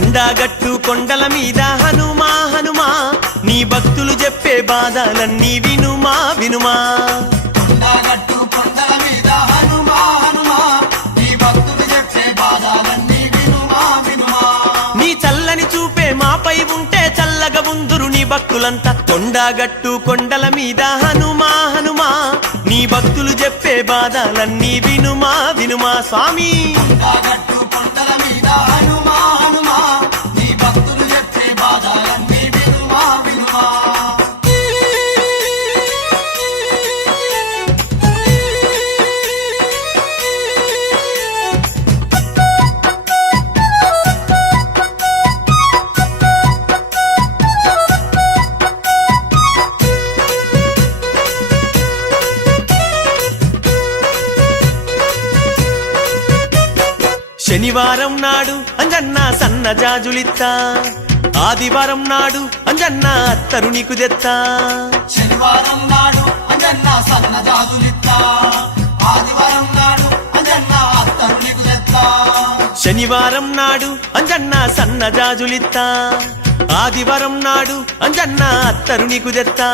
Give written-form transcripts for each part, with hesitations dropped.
కొండగట్టు కొండల మీద హనుమా హనుమా నీ భక్తులు చెప్పే బాధలన్నీ వినుమా వినుమా కొండగట్టు కొండల మీద హనుమా హనుమా నీ భక్తులు చెప్పే బాధలన్నీ వినుమా వినుమా నీ చల్లని చూపే మాపై ఉంటే చల్లగా ఉందురు నీ భక్తులంతా కొండగట్టు కొండల మీద హనుమా హనుమా నీ భక్తులు చెప్పే బాధలన్నీ వినుమా వినుమా స్వామి కొండగట్టు కొండల మీద హనుమా హనుమా నీ భక్తులు చెప్పే బాధలన్నీ వినుమా వినుమా శనివారం నాడు అంజన్న సన్నజాజులిత్తా ఆదివారం నాడు అంజన్న అత్తరు నీకు తెత్తా శనివారం నాడు అంజన్న సన్నజాజులిత్తా ఆదివారం నాడు అంజన్న అత్తరు నీకు తెత్తా శనివారం నాడు అంజన్న సన్నజాజులిత్తా ఆదివారం నాడు అంజన్న అత్తరు నీకు తెత్తా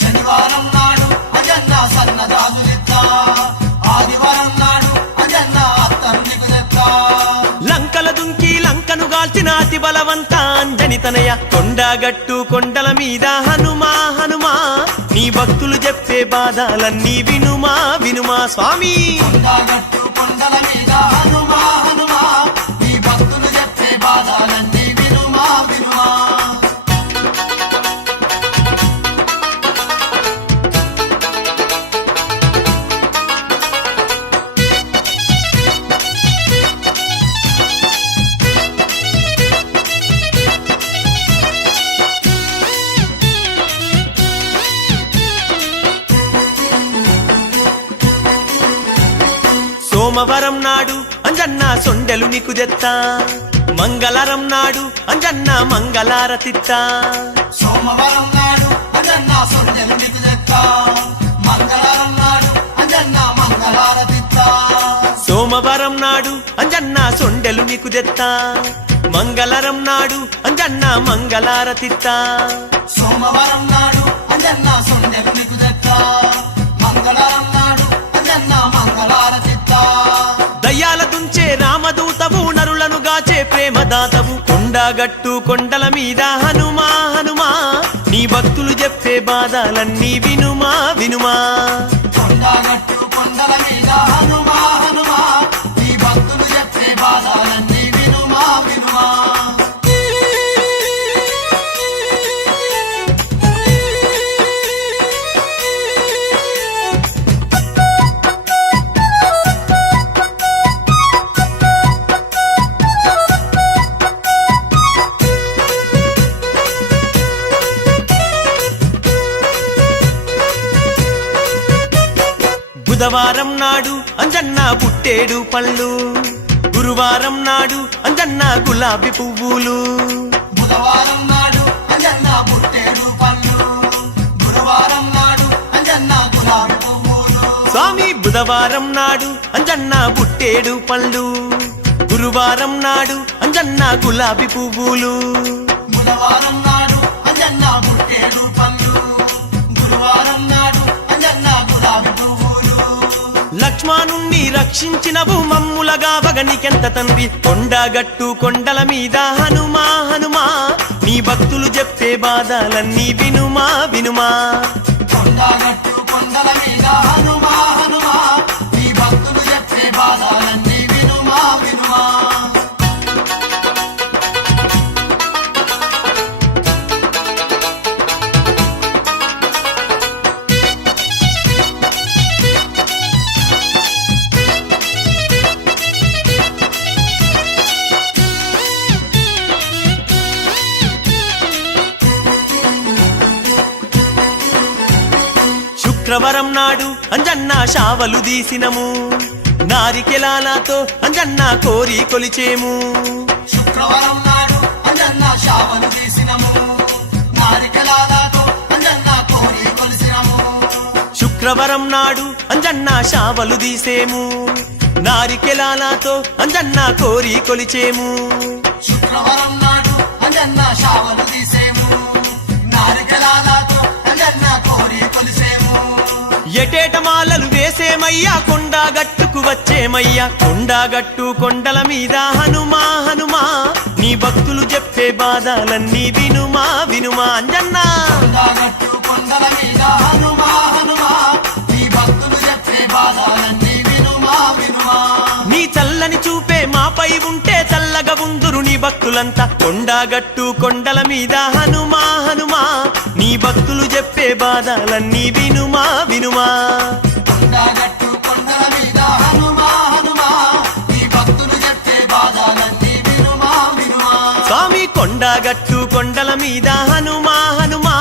శనివారం నాడు అంజన్న సన్నజాజులిత్తా ఆదివారం నాడు అంజన్న అత్తరు నీకు తెత్తా లంకల దుంకి లంకను గాల్చిన అతి బలవంత అంజని తనయ కొండగట్టు కొండల మీద హనుమా హనుమా నీ భక్తులు చెప్పే బాధలన్నీ వినుమా వినుమా స్వామి కొండగట్టు కొండల మీద హనుమా హనుమా నీ భక్తులు చెప్పే బాధలన్నీ వినుమా వినుమా సోమవారం నాడు అంజన్న సొండెలు నీకు తెత్తా మంగళవారం నాడు అంజన్న మంగళారతిత్తా సోమవారం నాడు అంజన్న సొండెలు నీకు తెత్తా మంగళవారం నాడు అంజన్న మంగళారతిత్తా సోమవారం నాడు అంజన్న సొండెలు నీకు తెత్తా మంగళవారం నాడు అంజన్న మంగళారతిత్తా సోమవారం నాడు అంజన్న సొండెలు నీకు తెత్తా మంగళవారం నాడు అంజన్న మంగళారతిత్తా దయ్యాల దుంచే రామదూతవు నరులను గాచే ప్రేమదాతవు కొండగట్టు కొండల మీద హనుమా హనుమా నీ భక్తులు చెప్పే బాధలన్నీ వినుమా వినుమా కొండగట్టు కొండల మీద హనుమా హనుమా నీ భక్తులు చెప్పే బాధలన్నీ వినుమా వినుమా బుధవారం నాడు అంజన్న బుట్టేడు పళ్ళు గురువారం నాడు అంజన్న గులాబీ పువ్వులు బుధవారం నాడు అంజన్న పుట్టేడు పళ్ళు గురువారం నాడు అంజన్న గులాబీ పువ్వులు స్వామి బుధవారం నాడు అంజన్న బుట్టేడు పళ్ళు గురువారం నాడు అంజన్న గులాబీ పువ్వులు బుధవారం నాడు అంజన్న పుట్టేడు పళ్ళు గురువారం నాడు అంజన్న గులాబీ పువ్వులు లక్ష్మణుణ్ణి రక్షించినవు మమ్ములగా వగనికెంత తండ్రి కొండగట్టు కొండల మీద హనుమా హనుమా నీ భక్తులు చెప్పే బాధలన్నీ వినుమా వినుమా కొండగట్టు కొండల మీద హనుమా హనుమా నీ భక్తులు చెప్పే బాధలన్నీ వినుమా వినుమా శుక్రవారం నాడు అంజన్న శావలు దీసినము నారికెలాలతో అంజన్న కోరి కొలిచేము శుక్రవారం నాడు అంజన్న శావలు తీసినము నారికెలాలతో అంజన్న కోరి కొలిసినము శుక్రవారం నాడు అంజన్న శావలు దీసేము నారికెలాలతో అంజన్న కోరి కొలిచేము శుక్రవారం శుక్రవారం నాడు అంజన్న శావలు తీసేము నారికలాలతో అంజన్న కోరి కొలిసేము ఎటేట మాలలు వేసేమయ్యా కొండగట్టుకు వచ్చేమయ్యా కొండగట్టు కొండల మీద హనుమా హనుమా నీ భక్తులు చెప్పే బాధలన్నీ వినుమా వినుమా అంజన్న కొండగట్టు కొండల మీద హనుమా హనుమా నీ భక్తులు చెప్పే బాధలన్నీ వినుమా వినుమా నీ చల్లని చూపే మాపై ఉంటే చల్లగా ఉందురు నీ భక్తులంతా కొండగట్టు కొండల మీద హనుమా హనుమా నీ భక్తులు చెప్పే బాధలన్నీ వినుమా వినుమా కొండగట్టు కొండల మీద హనుమా హనుమా నీ భక్తులు చెప్పే బాధలన్నీ వినుమా వినుమా స్వామి కొండగట్టు కొండల మీద హనుమా హనుమా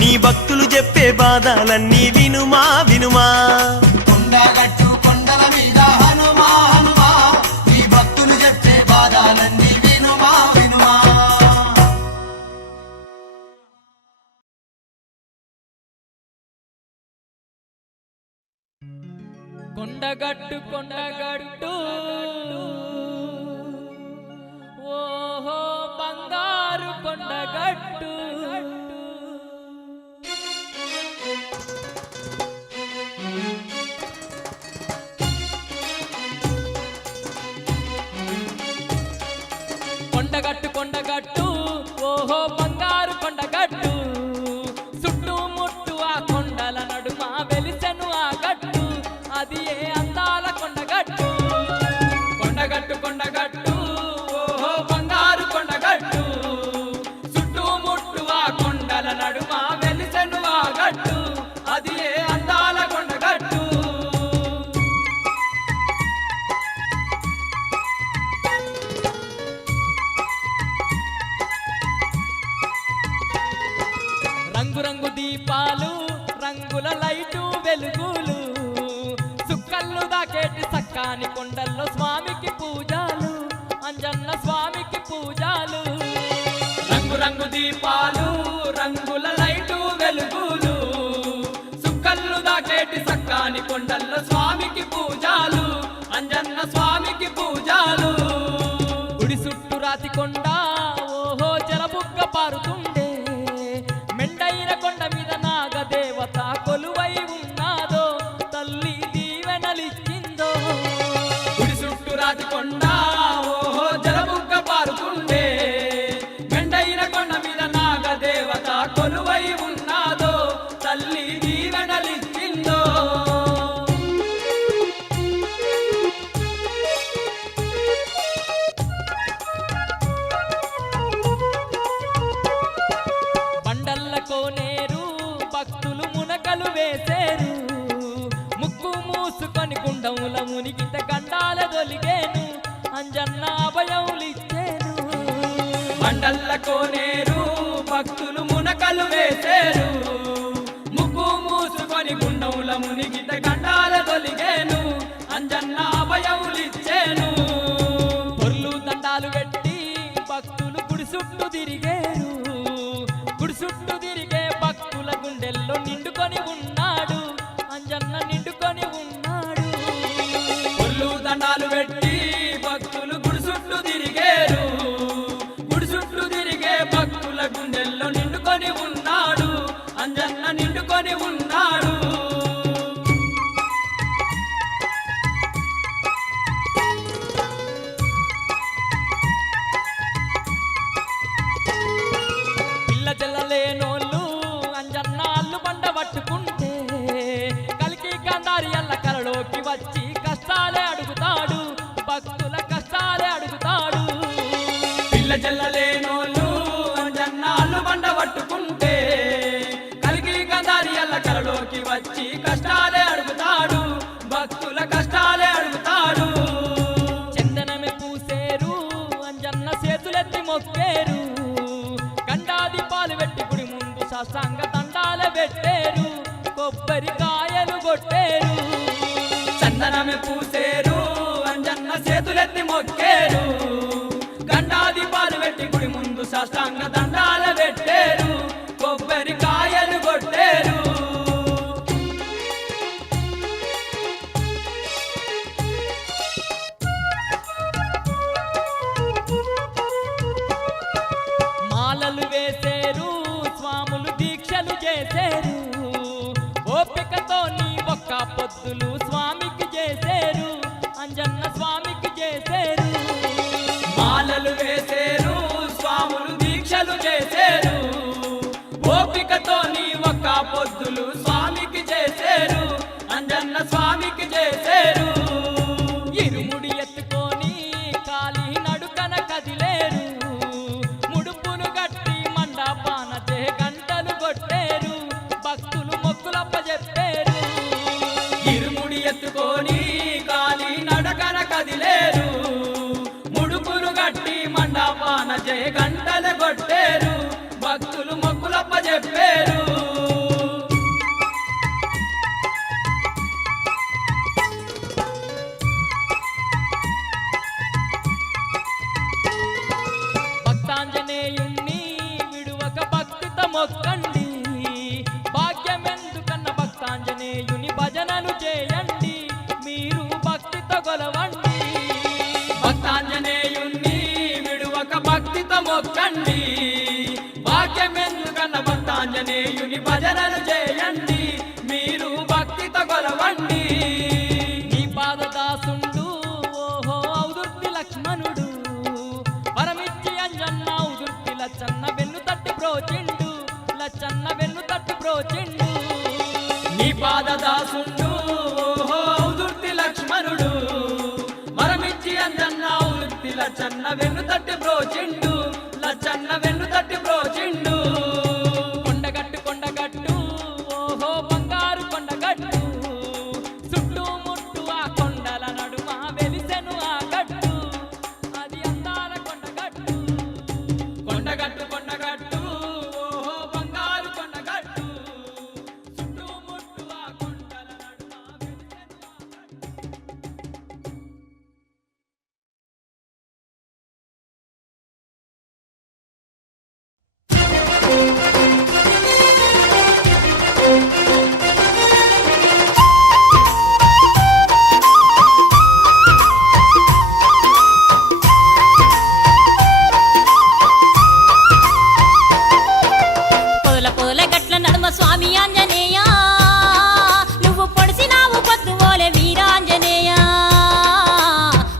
నీ భక్తులు చెప్పే బాధలన్నీ వినుమా వినుమా కొండగట్టు కొండల మీద హనుమా హనుమా నీ భక్తులు చెప్పే బాధలన్నీ వినుమా వినుమా కొండగట్టు కొండగట్టు ఓహో బంగారు కొండగట్టు కొండగట్టు కొండగట్టు ఓహో బంగారు కొండగట్టు చుట్టుముట్టు ఆ కొండల నడుమ వెలిసెను ఆ గట్టు అది ఏ అందాల కొండగట్టు కొండగట్టు కొండగట్టు ఓహో బంగారు కొండగట్టు చుట్టుముట్టు ఆ కొండల నడుమ వెలిసెను ఆ గట్టు అది ఏ అందాల కొండగట్టు రంగు రంగు దీపాలు రంగుల లైటు వెలుగులు సుక్కళ్ళు దాకేటి సక్కాని కొండల్లో స్వామికి పూజలు అంజన్న స్వామికి పూజలు రంగు రంగు దీపాలు రంగుల లైటు వెలుగులు సుక్కళ్ళు దాకేటి సక్కాని కొండల్లో స్వామికి పూజలు అంజన్న స్వామికి పూజలు గుడి చుట్టూ రాతి కొండ ఓహో జలబుగ్గ పారుతుండే మెండైన కొండ మీద నాగదేవత కొలువై ఉన్నాదో తల్లి దీవెనలిచ్చిందో గుడి చుట్టూ రాతి కొండ ఓహో జలబుగ్గ పారుతుండే మెండైన కొండ మీద నాగదేవత కొలువై ఉన్నాదో తల్లి దీవెనలిచ్చిందో బండల్ల కోనేరు భక్తులు మునకలు వేసేరు ముక్కు మూసుకొని గుండముల మునిగిత గండాల దొలిగేను అంజన్న అభయములిచ్చేను బండల్ల కోనేరు భక్తులు మునకలు వేసేరు ముక్కు మూసుకొని గుండముల మునిగిత గండాల దొలిగేను అంజన్న అభయములిచ్చేను పొర్లు దండాలు పెట్టి భక్తులు గుడి చుట్టూ తిరిగేరు గుడి చుట్టూ తిరిగే భక్తుల గుండెల్లో నిండుకొని ఉన్నాడు అంజన్న నిండుకొని ఉన్నాడు పొర్లు దండాలు పెట్టి భక్తులు గుడి చుట్టూ తిరిగేరు గుడి చుట్టూ తిరిగే భక్తుల గుండెల్లో నిండుకొని ఉన్నాడు అంజన్న నిండుకొని ఉన్నాడు పిల్ల చెల్లలేనోళ్ళు అంజన్న అల్లు బండ పట్టుకుంటే కలికి కందారి అల్ల కలలోకి వచ్చి కష్టాలే అడుగుతాడు భక్తుల కష్టాలే అడుగుతాడు పిల్ల చెల్లలేనోళ్ళు అంజన్న అల్లు బండ పట్టుకుంటే కలికి కందారి అల్ల కలలోకి వచ్చి కష్టాలే అడుగుతాడు భక్తుల కష్టాలే అడుగుతాడు చందనమే పూసేరు అంజన్న చేతులెత్తి మొక్కేరు గండాది పాలు పెట్టి గుడి ముందు సాష్టాంగ దండాల పెట్టేరు కొబ్బరికాయలు కొట్టేరు చందనమే పూసేరు అంజన్న చేతులెత్తి మొక్కేరు గండాది పాలు పెట్టి గుడి ముందు సాష్టాంగ దండాల పెట్టేరు కొబ్బరికాయలు కొట్టేరు భక్తులు స్వామికి చేసేరు అంజన్న స్వామికి చేసేరు మాలలు వేసేరు స్వాములు దీక్షలు చేసేరు ఓపికతోని ఒక్క పొద్దులు స్వామికి చేసేరు అంజన్న స్వామికి చేసేరు ఇరుముడి ఎత్తుకొని కాలి నడుకన కదిలేరు ముడుపును గట్టి మండపాన గంటలు కొట్టేరు భక్తులు మొక్కులప్ప చెప్పేరు ఇరుముడి ఎత్తుకొని కాలి నడకన కదిలేరు ముడుపును గట్టి మండపాన గంటలు కొట్టేరు భక్తులు మొక్కులప్ప చెప్పేరు భక్తాంజనేయుణ్ణి విడువక భక్తితో మొక్కండి భాగ్యమెందుకన్న భక్తాంజనేయుని భజనలు చేయండి మీరు భక్తితో కొలవండి భక్తాంజనేయుణ్ణి విడువక భక్తితో మొక్కండి భాగ్యమెందుకన్న భక్తాంజనేయుని భజనలు చేయండి మీరు భక్తితో కొలవండి నీ పాదదాసుండు ఓహో ఔదుర్తి లక్ష్మణుడు వరమిచ్చి అంజన్న ఔదుర్తి లచ్చన్న వెన్ను తట్టి ప్రోచిండు లచ్చన్న వెన్ను తట్టి ప్రోచిండు నీ పాదదాసుండు ఓహో ఔదుర్తి లక్ష్మణుడు వరమిచ్చి అంజన్న ఔదుర్తి లచ్చన్న వెన్ను తట్టి ప్రోచిండు లచ్చన్న వెన్ను తట్టి ప్రోచిండు కొండగట్టు కొండగట్టు ఓహో బంగారు కొండగట్టు చుట్టూ ముట్టు ఆ కొండల నడుమ వెలిసెను ఆ గట్టు అది అందాల కొండగట్టు కొండగట్టు కొండగట్టు ఓహో బంగారు కొండగట్టు చుట్టూ ముట్టు ఆ కొండల నడుమ వెలిసెను ఆ గట్టు పొదల పొదల గట్ల నడుమ స్వామి ఆంజనేయ నువ్వు పొడిసినావు పొద్దువోలే వీరాంజనేయ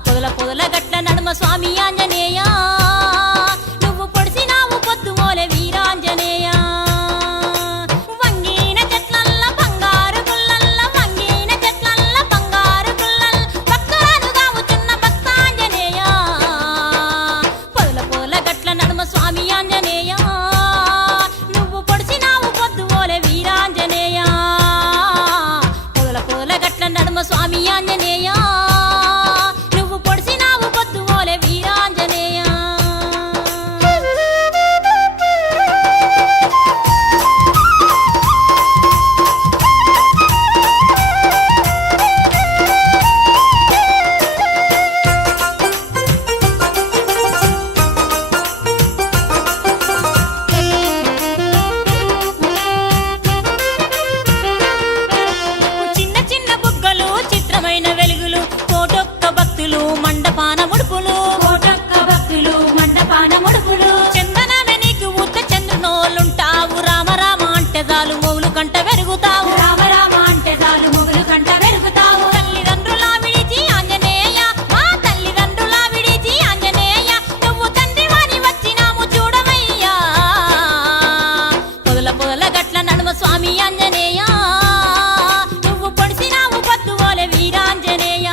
పొదల పొదల గట్ల నడుమ స్వామి ఆంజనేయ నువ్వు పొడిసినావు పొద్దువోలే వీరాంజనేయ వంగిన చెట్లల్ల బంగారు గుల్లల్ల వంగిన చెట్లల్ల బంగారు గుల్లల్ భక్తులను గావుచున్న భక్తాంజనేయ పొదల పొదల గట్ల నడుమ స్వామి ఆంజనేయ నువ్వు పొడిసినావు పొద్దువోలే వీరాంజనేయ పొదల పొదల గట్ల నడుమ స్వామి ఆంజనేయ నువ్వు పొడిసినావు పొద్దువోలే వీరాంజనేయ చిన్న చిన్న బుగ్గలు చిత్రమైన వెలుగులు కోటొక్క భక్తులు మండపాన ముడుపులు కోటొక్క భక్తులు మండపాన ముడుపులు చందనమే నీకు ఉత్త చంద్రునోలుంటావు రామ రామ అంటే చాలు మొగులు కంట వెరుగుతావు రామ రామ అంటే చాలు మొగులు కంట వెరుగుతావు తల్లిదండ్రుల విడిచి ఆంజనేయ మా తల్లిదండ్రుల విడిచి ఆంజనేయ నువ్వు తండ్రివాని వచ్చినాము చూడవయ్యా పొదల పొదల గట్ల నడుమ స్వామి ఆంజనేయ నువ్వు పొడిసినావు పొద్దువోలే వీరాంజనేయ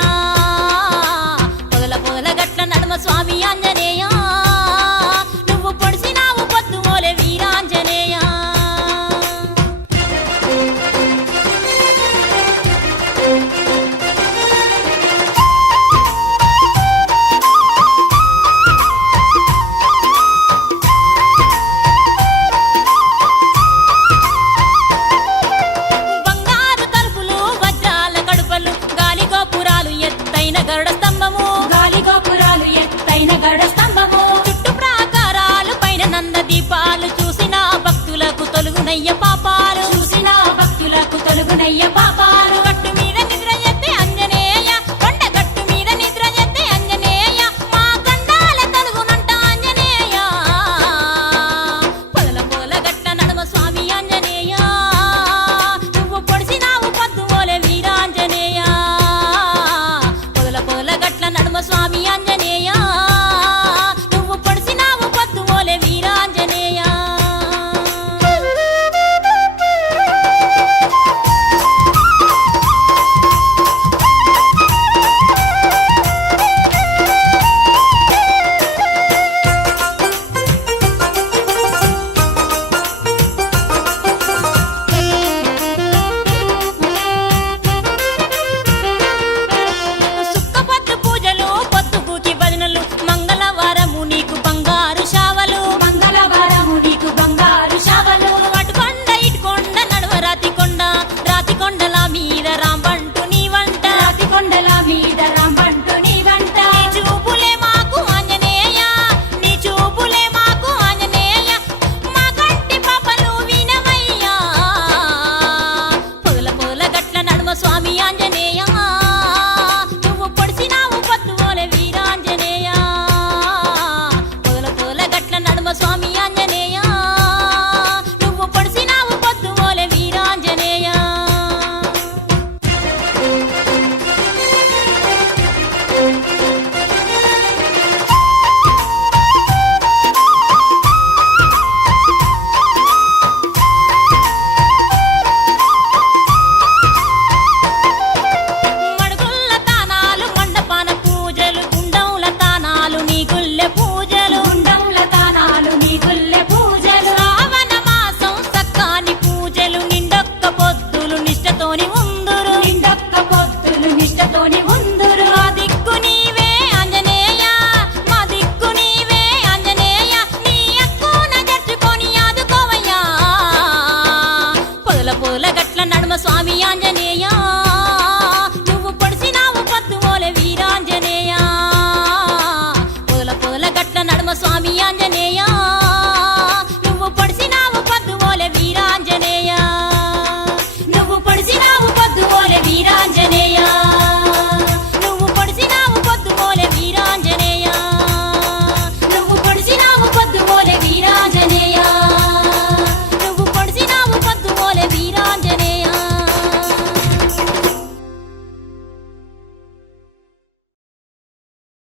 పొదల పొదల గట్ల నడుమ స్వామి ఆంజనేయ